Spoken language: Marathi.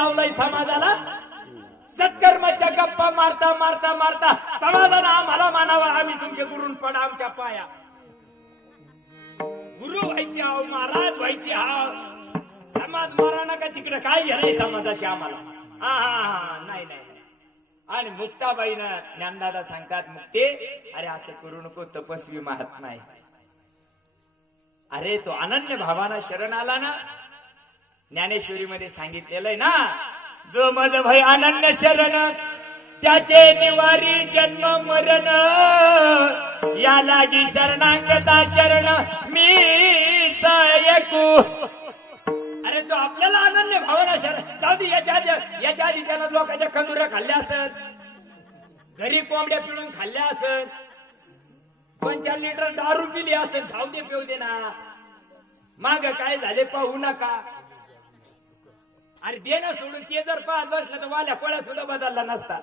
लावलाय समाजाला. सत्कर्माच्या गप्पा मारता मारता मारता समाजाला आम्हाला मानावा, आम्ही तुमचे गुरुन पडा आमच्या पाया. गुरु व्हायचे आहो, महाराज व्हायचे आहो. समाज मारा नका तिकडे, काय घ्यायला समाजाशी आम्हाला. हा हा हा नाही नाही. आणि मुक्ताबाईनं ज्ञानदादा सांगतात, मुक्ते अरे असं करू नको, तपस्वी महात्मा आहे. अरे तो अनन्य भावाना शरण आला ना, ज्ञानेश्वरी मध्ये सांगितलेलं आहे ना, जो मज भय अनन्य शरण त्याचे निवारी जन्म मरण, या लागी शरणांगता शरण मीच ऐकू. अरे तो आपल्याला अनन्य भावाना शरण जाऊ दे. याच्या आधी त्यानं लोकांच्या कंदुऱ्या खाल्ल्या असत, घरी कोंबड्या पिळून खाल्ल्या असत, 2-4 लिटर दारू पिली असत. धाव दे, पिऊ दे ना. माग काय झाले पाहू नका. अरे दे ना सोडून. ते जर पाहत बसलं तर वाल्या कोळ्या सुद्धा बदलला नसता.